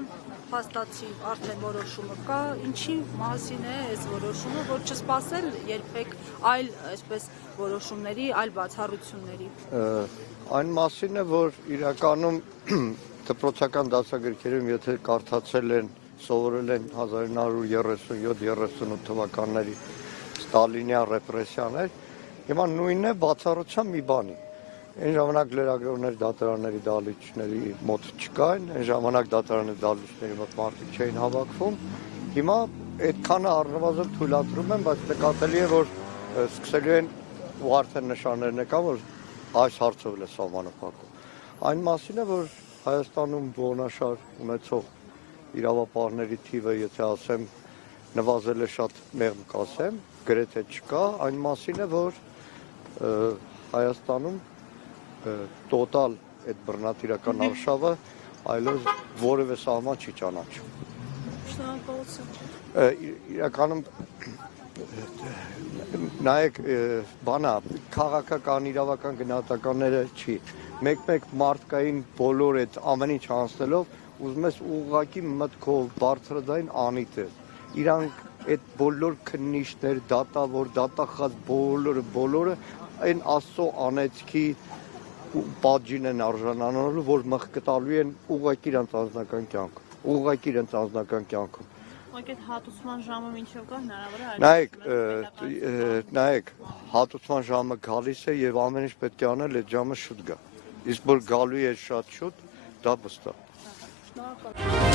Ադրբեջան փաստացի արդեն որոշումը կա, ինչի մասին է այս որոշումը, որ չսպասել երբեք այլ այսպես որոշումների, այլ բացառությունների։ Այն մասին է, որ իրականում դպրոցական դասագրքերում եթե կարդացել են, սովորել են 1937-38 թվականների ստալինյան ռեպրեսիաներ, հիմա նույնն է բացառությամբ մի բանի։ Այն ժամանակ լրագրողներ դատարանների դահլիճների մոտ չկային, այն ժամանակ դատարանների դահլիճների մոտ մարդիկ չէին հավաքվում։ Հիմա այդքանը առնվազն թույլատրում են, բայց նկատելի է, որ սկսելու են ու արդեն նշաններն կան, որ այս հարցով էլ է սահմանափակում։ Այն մասին է, որ Հայաստանում ողնաշար ունեցող իրավապահների թիվը, եթե ասեմ, նվազել է շատ մեղմ կասեմ, գրեթե չկա, այն մասին է, որ Հայաստանում տոտալ այդ բռնատիրական արշավը այլոց որևէ սահման չի ճանաչում։ Իրականում նայեք, բանա, քաղաքական իրավական գնահատականները չի։ Մեկ-մեկ մարդկային բոլոր այդ ամեն ինչ անցնելով, ուզում ես ուղղակի մտքով բարձրաձայն անիծել։ Իրանք այդ բոլոր քննիչներ, դատավոր, դատախազ բոլորը այն Աստծո անեծքի պատժին են արժանանալու, որ մղկտալու են ուղղակի իրենց անձնական կյանքում։ Այդ հատուցման ժամը մինչև կա հնարավոր է Նայեք, հատուցման ժամը գալիս է եւ ամեն ինչ պետք է անել այդ ժամը շուտ գա։ Իսկ որ գալու է շատ շուտ, դա վստահ։ Շնորհակալ եմ։